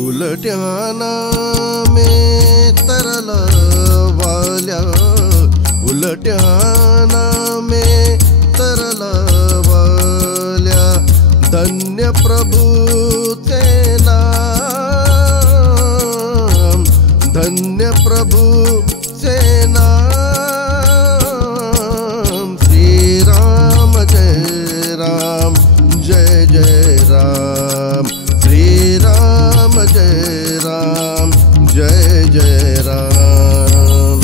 उलट्याना में तरला वाल्या, उलट्याना में तरला वाल्या, धन्य प्रभूचे नाम, धन्य प्रभूचे नाम। श्री राम जय राम, जय जय राम, श्री राम जय राम, जय जय राम।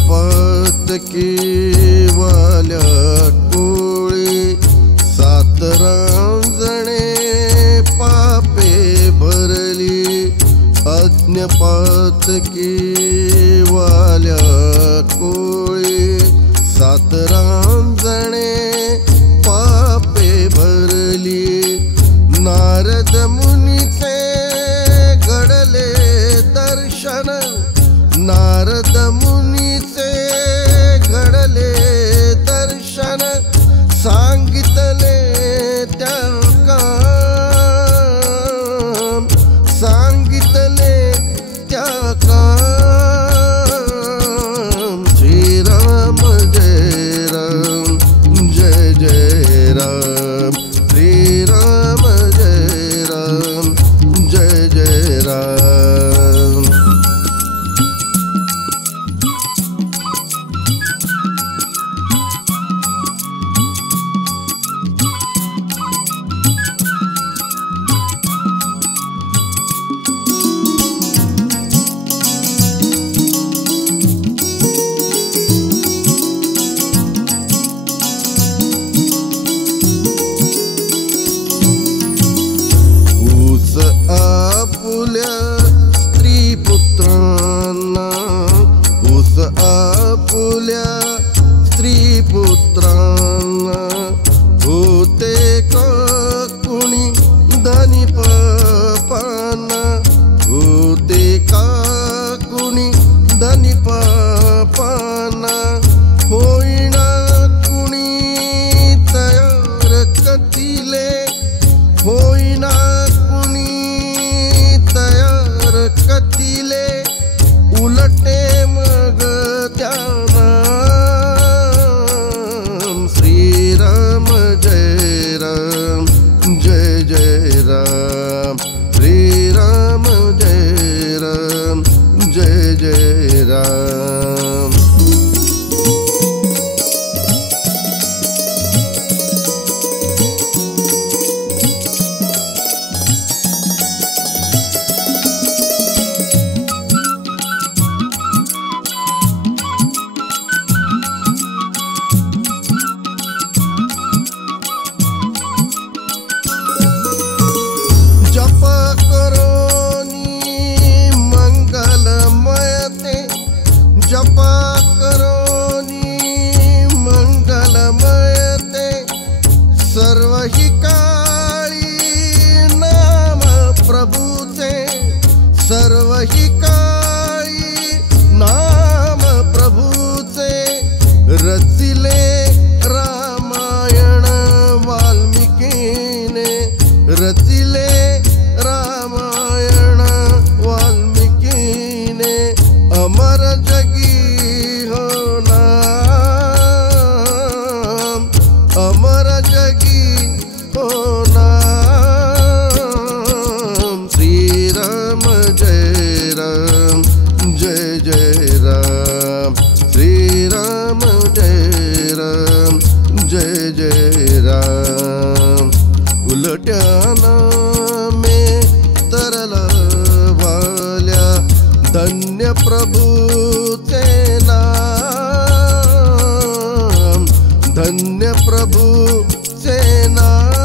अज्ञापातकी वाल्या कोळी, 7 रांजणे पापे भरली। अज्ञापातकी वाल्या कोळी, 7 रांजणे पापे भरली। नारद मुनीचे घडले दर्शन, नारद मुनीचे घडले दर्शन, सांगितले त्या काम, सांगितले त्या काम। श्री राम जय राम, जय जय राम, श्री राम जय राम, जय जय राम। आपुल्या स्त्री पुत्रांना, ऊस आपुल्या स्त्री पुत्रांना, होते का कुणी धनी पापांना, होते का कुणी धनी पापांना। होईना कुणी तयार कथिले, होईना कथिले, उलटे मग त्या नाम। श्री राम जय राम, जय जय राम, श्री राम जय राम, जय जय राम। जप करोनी मंगलमय ते, जप करोनी मंगलमय ते, सर्व ही काळी नाम प्रभूचे, सर्व ही काळी नाम प्रभूचे। रचिले रामायण वाल्मिकीने, रचिले रामायण वाल्मिकीने, अमर जगी हो नाम, अमर जगी हो नाम। श्री राम जय राम, जय जय राम, श्री राम जय राम, जय जय राम। उलट्याना में तरला वाल्या, धन्य प्रभूचे नाम, धन्य प्रभु सेनापति